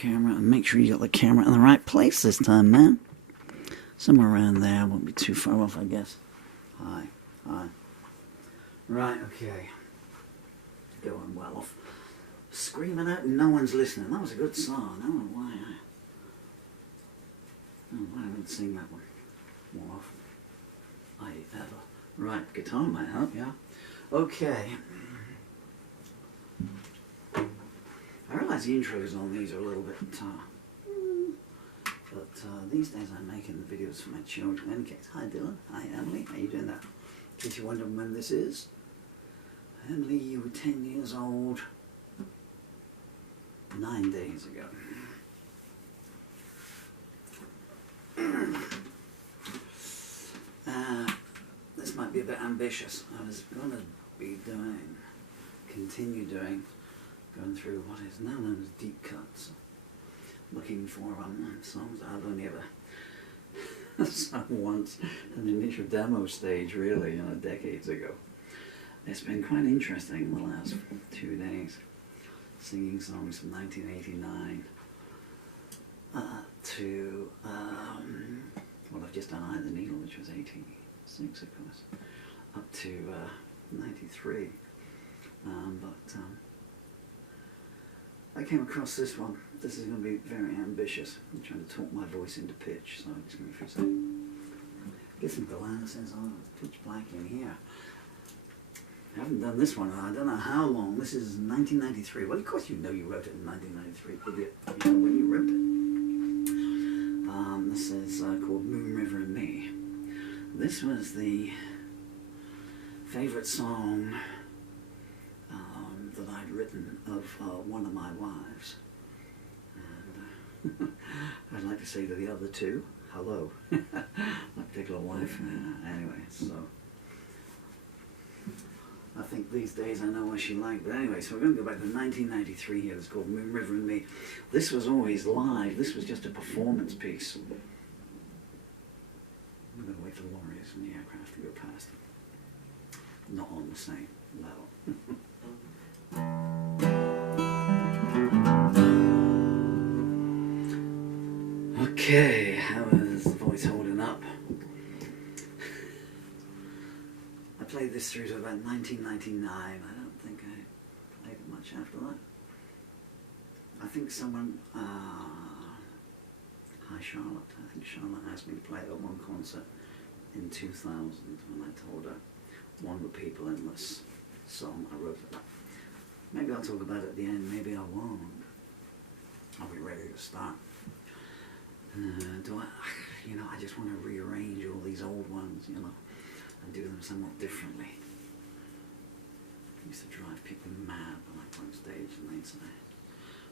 camera, and make sure you got the camera in the right place this time, man. Somewhere around there, won't be too far off, I guess. Hi. Right, okay. Going well off. Screaming out and no one's listening. That was a good song. I don't know why I didn't sing that one more often. Ever. Right, guitar might help, yeah. Okay. I realise the intros on these are a little bit but these days I'm making the videos for my children. In any case, hi Dylan, hi Emily, how you doing there? In case you're wondering when this is. Emily, you were 10 years old 9 days ago. This might be a bit ambitious. I was going to be continue doing, going through what is now known as deep cuts. Looking for songs I've only ever sung once, an initial demo stage really, decades ago. It's been quite interesting in the last 2 days, singing songs from 1989 to what I've just done, Eye of the Needle, which was 86 of course, up to 93. I came across this one. This is going to be very ambitious. I'm trying to talk my voice into pitch, so just give me a few seconds. Get some glasses on. It's pitch black in here. I haven't done this one. I don't know how long. This is 1993. Well, of course you know you wrote it in 1993. You know when you wrote it. This is called Moon River and Me. This was the favourite song that I'd written of one of my wives. And I'd like to say to the other two, hello. My particular wife. Anyway, so I think these days I know what she liked. But anyway, so we're going to go back to 1993 here. It's called Moon River and Me. This was always live. This was just a performance piece. I'm going to wait for the lorries and the aircraft to go past. Not on the same level. Okay, how is the voice holding up? I played this through to about 1999. I don't think I played it much after that. I think someone, hi Charlotte, I think Charlotte asked me to play it at one concert in 2000 when I told her one of the people in this song I wrote it. Maybe I'll talk about it at the end, maybe I won't. I'll be ready to start. I just want to rearrange all these old ones, and do them somewhat differently. I used to drive people mad when I went on stage and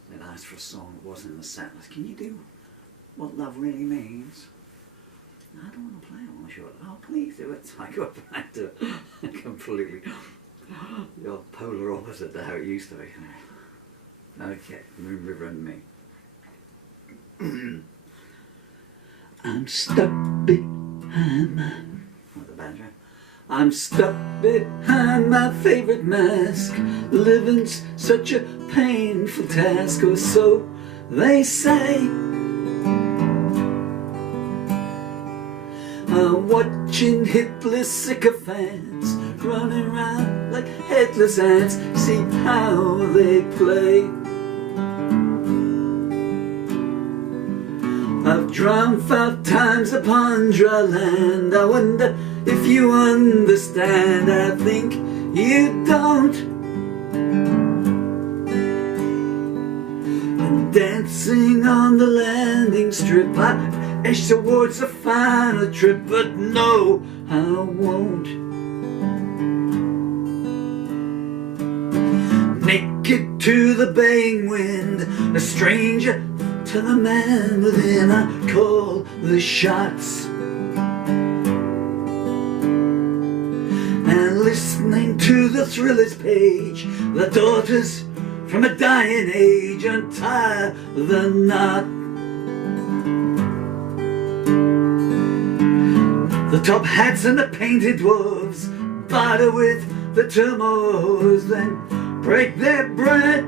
they'd ask for a song that wasn't in the set list. Can you do What Love Really Means? I don't want to play it on the show. Oh, please do it. So I go back to completely the polar opposite to how it used to be. Okay, Moon River and Me. I'm stuck behind the banjo. I'm stuck behind my favorite mask. Living's such a painful task, or so they say. I'm watching hitless sycophants running around like headless ants. See how they play. I've drowned 5 times upon dry land. I wonder if you understand. I think you don't. And dancing on the landing strip, I edge towards the final trip, but no, I won't. Naked to the baying wind, a stranger to the man within, I call the shots. And listening to the thriller's page, the daughters from a dying age untie the knot. The top hats and the painted dwarves barter with the turmoils, then break their bread.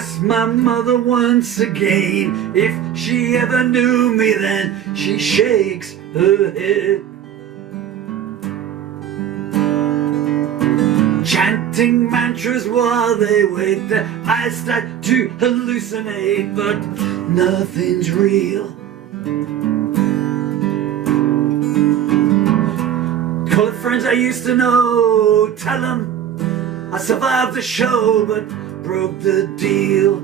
asked my mother once again if she ever knew me, then she shakes her head. Chanting mantras while they wait, their eyes start to hallucinate, but nothing's real. Call friends I used to know, tell them I survived the show but broke the deal.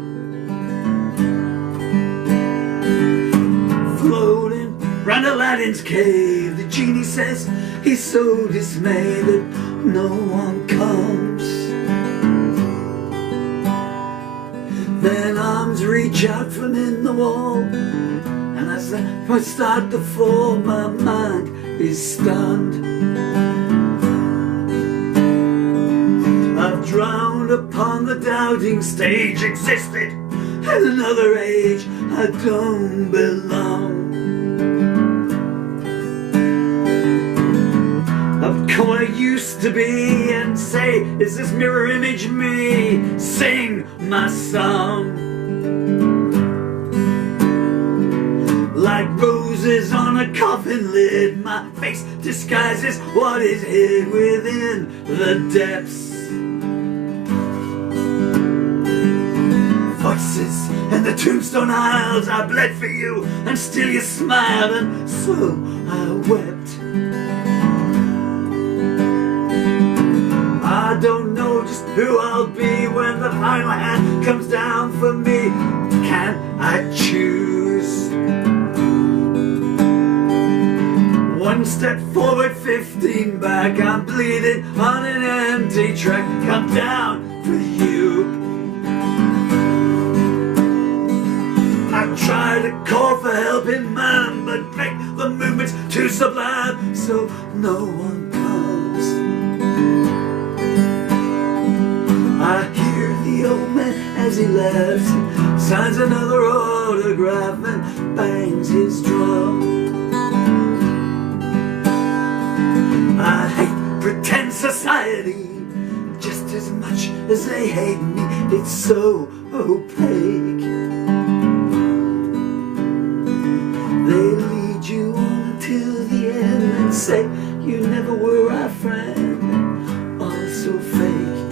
Floating round Aladdin's cave, the genie says he's so dismayed that no one comes. Then arms reach out from in the wall, and as the first start to fall, my mind is stunned. I've drowned upon the doubting stage, existed in another age, I don't belong. I've come where I used to be and say, is this mirror image me? Sing my song. Like roses on a coffin lid, my face disguises what is hid within the depths. Voices in the tombstone aisles, I bled for you and still you smiled, and so I wept. I don't know just who I'll be when the final hand comes down for me. Can I choose? One step forward, 15 back, I'm bleeding on an empty track. Come down for you. I try to call for help in man, but make the movements too sublime, so no one comes. I hear the old man as he laughs, signs another autograph and bangs his drum. I hate pretend society just as much as they hate me. It's so opaque. They lead you on till the end and say you never were our friend, all so fake.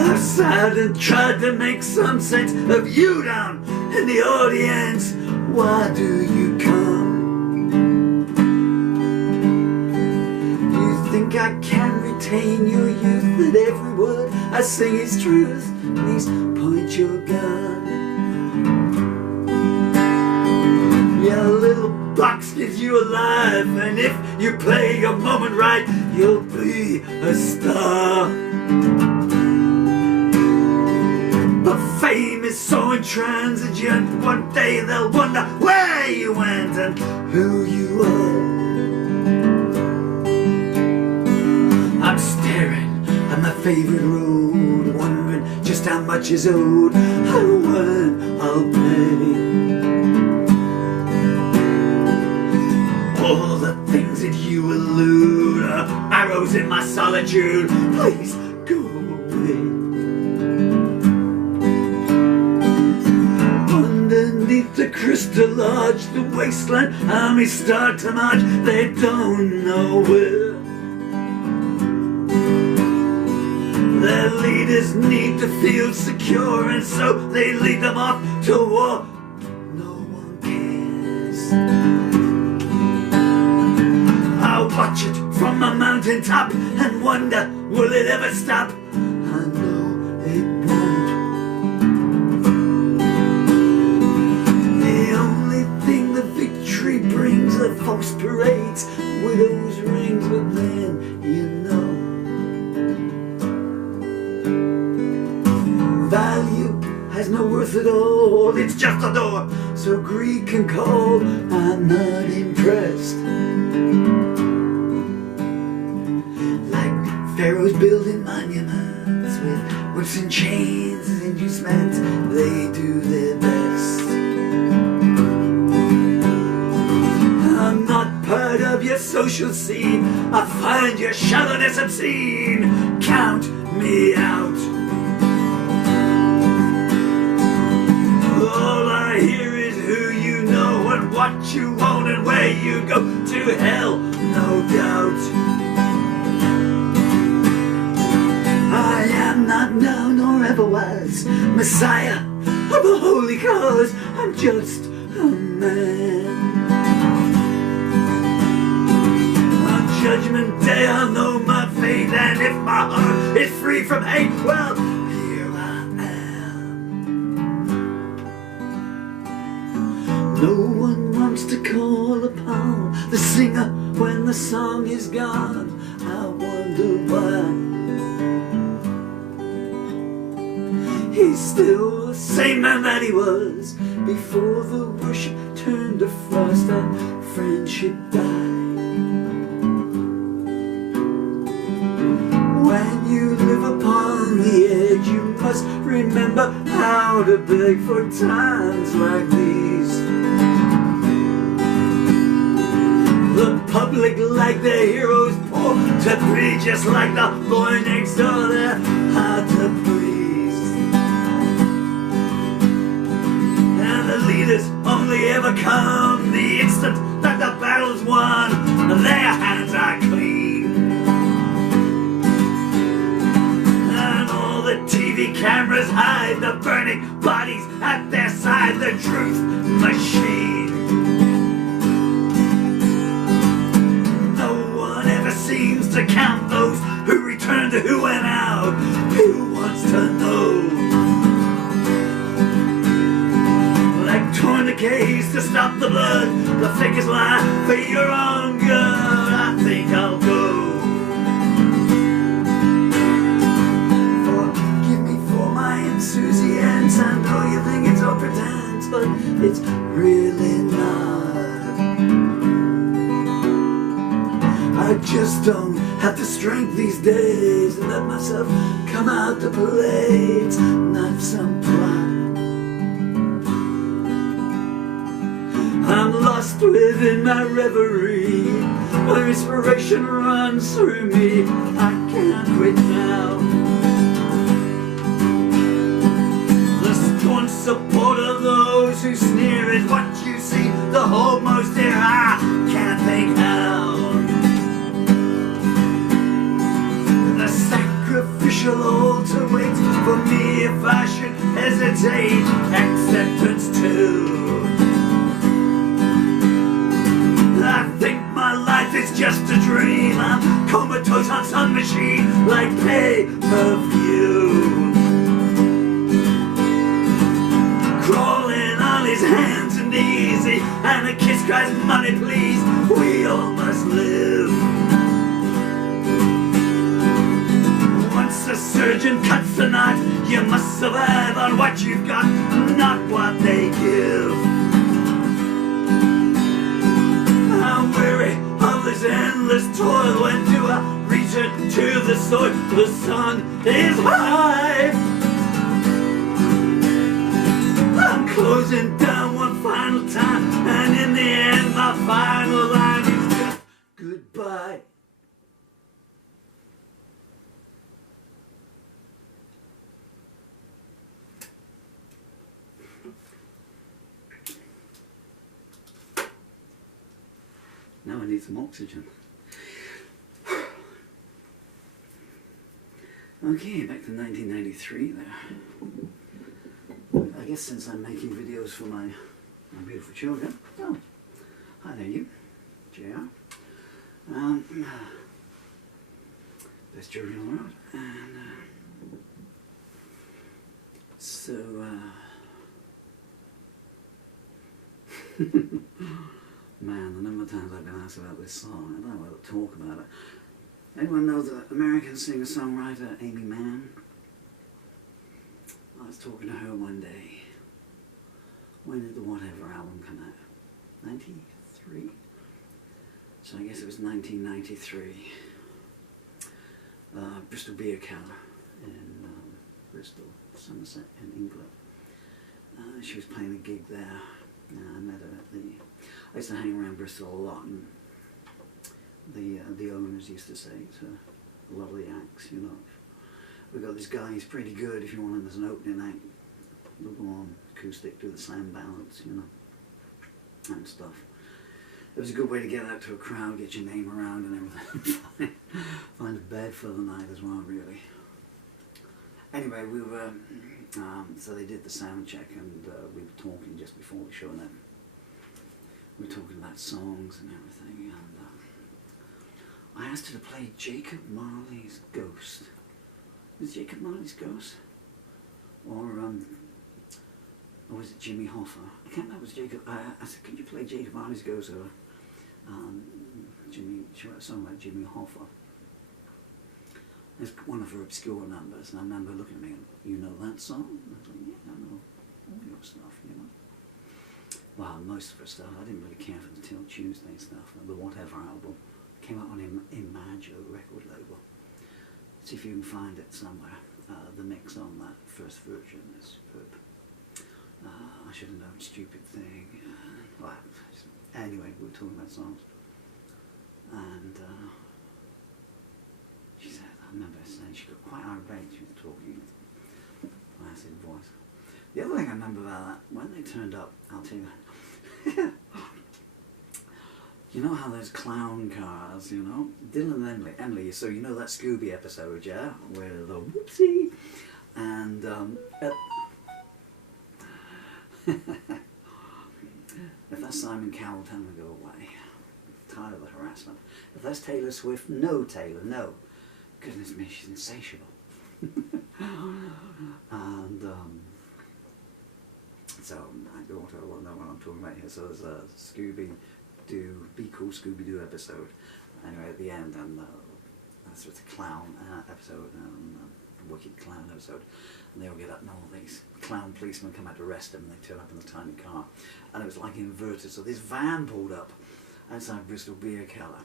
I've sighed and tried to make some sense of you down in the audience. Why do you come? You think I can retain your youth, that every word I sing is truth? Please point your gun. Your little box gives you a life, and if you play your moment right, you'll be a star. But fame is so intransigent, one day they'll wonder where you went and who you are. I'm staring at my favorite road, wondering just how much is owed, and when I'll pay. All the things that you elude are arrows in my solitude. Please go away. Underneath the crystal arch, the wasteland armies start to march. They don't know where. Their leaders need to feel secure, and so they lead them off to war. No one cares. I'll watch it from a mountaintop and wonder, will it ever stop? I know it won't. The only thing the victory brings are false parades, widows' rings, but then you know. Value has no worth at all, it's just a door, so greed can call. I'm not impressed. Pharaohs building monuments with whips and chains and inducements, they do their best. I'm not part of your social scene, I find your shallowness obscene. Count me out. way you go to hell, no doubt. I am not known or ever was Messiah of a holy cause. I'm just a man. On Judgment Day I'll know my fate, and if my heart is free from hate, well, here I am. No one wants to call upon the singer when the song is gone. I wonder why. He's still the same man that he was before the worship turned to frost and friendship died. When you live upon the edge, you must remember how to beg for times like these. The public like their heroes poor to be, just like the boy next door, they're hard to breathe. Leaders only ever come the instant that the battle's won, and their hands are clean. And all the TV cameras hide the burning bodies at their side, the truth machine. No one ever seems to count those who return to who went out. Who wants to know? Tourniquets to stop the blood, the thickest lie for your own good. I think I'll go. Forgive me for my enthusiasm. I know you think it's all pretense, but it's really not. I just don't have the strength these days to let myself come out to play. It's not some plot. I'm lost within my reverie. My inspiration runs through me. I can't quit now. The staunch support of those who sneer is what you see the whole most dear. I can't think how. The sacrificial altar waits for me if I should hesitate. Acceptance too. I think my life is just a dream. I'm comatose on some machine like pay-per-view. Crawling on his hands and knees, and a kiss cries, money please. We all must live. Once a surgeon cuts the knot, you must survive on what you've got, not what they give. I'm weary of this endless toil. When do I return to the soil? The sun is high. I'm closing down one final time, and in the end my final line is just goodbye. Now I need some oxygen. Okay, back to 1993 there. I guess since I'm making videos for my beautiful children. Oh, hi there you, JR. Best children on the road. And so, man, the number of times I've been asked about this song, I don't know what to talk about it. Anyone know the American singer-songwriter Amy Mann? I was talking to her one day. When did the Whatever album come out? 93? So I guess it was 1993. Bristol Beer Cellar in Bristol, Somerset in England. She was playing a gig there. I met her at the... I used to hang around Bristol a lot, and the owners used to say to a lot of the acts, you know, we've got this guy, he's pretty good, if you want him as an opening act, we'll go on acoustic, do the slam balance, you know, and stuff. it was a good way to get out to a crowd, get your name around and everything. Find a bed for the night as well, really. Anyway, we were, so they did the sound check, and we were talking just before we showed up. We were talking about songs and everything, and I asked her to play Jacob Marley's Ghost. Is Jacob Marley's Ghost? Or was it Jimmy Hoffa? I can't remember. It was Jacob. I said, could you play Jacob Marley's Ghost? Or she wrote a song about Jimmy Hoffa. It's one of her obscure numbers, and I remember looking at me and, you know that song? And I was like, yeah, I know all your stuff, you know. Well, most of her stuff. I didn't really care for the Till Tuesday stuff. The Whatever album came out on Imago record label. See if you can find it somewhere. The mix on that first version is superb. I should have known, Stupid Thing. Well, anyway, we were talking about songs. And she said, I remember her saying, she got quite irate. She was talking with an acid voice. The other thing I remember about that, when they turned up, I'll tell you, you know how there's clown cars, you know? Dylan and Emily, so you know that Scooby episode, yeah? With the whoopsie. And if that's Simon Cowell, tell him to go away. Tired of the harassment. If that's Taylor Swift, no Taylor, no. Goodness me, she's insatiable. And so my daughter will know what I'm talking about here. So there's a Scooby-Doo, Be Cool Scooby-Doo episode. Anyway, at the end, and that's with the clown episode, and Wicked Clown episode. And they all get up, and all these clown policemen come out to arrest them, and they turn up in the tiny car. And it was like inverted. So this van pulled up outside Bristol Beer Keller.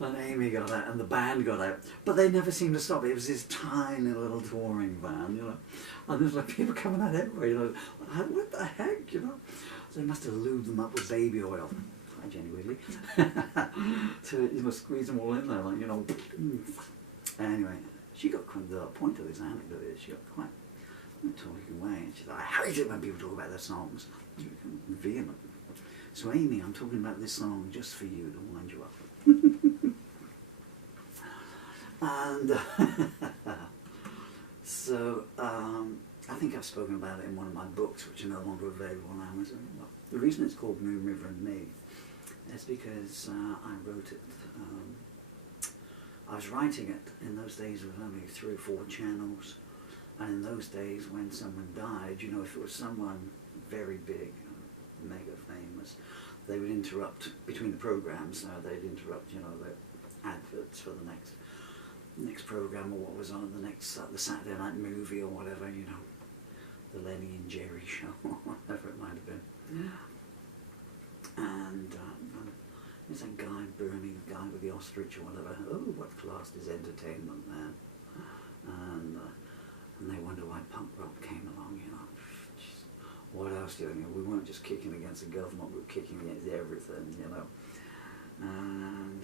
And Amy got out, and the band got out, but they never seemed to stop. It was this tiny little touring van, you know, and there's like people coming out everywhere, you know. What the heck, you know? So they must have lubed them up with baby oil. Hi, Jenny Wiggly. To, you know, squeeze them all in there, like, you know. Anyway, she got quite, the point of this anecdote is she got quite talking away, and she's like, I hate it when people talk about their songs. Vehement. So Amy, I'm talking about this song just for you to wind you up. And so I think I've spoken about it in one of my books, which are no longer available on Amazon. Well, the reason it's called Moon River and Me is because I wrote it. I was writing it in those days with only 3 or 4 channels, and in those days when someone died, you know, if it was someone very big, mega famous, they would interrupt between the programs. They'd interrupt, you know, the adverts for the next program, or what was on the next the Saturday night movie or whatever, you know, the Lenny and Jerry show, whatever it might have been. And there's that guy burning, the guy with the ostrich or whatever. Oh, what classed as entertainment, man. And they wonder why punk rock came along, you know. What else do you know? We weren't just kicking against the government, we were kicking against everything, you know. And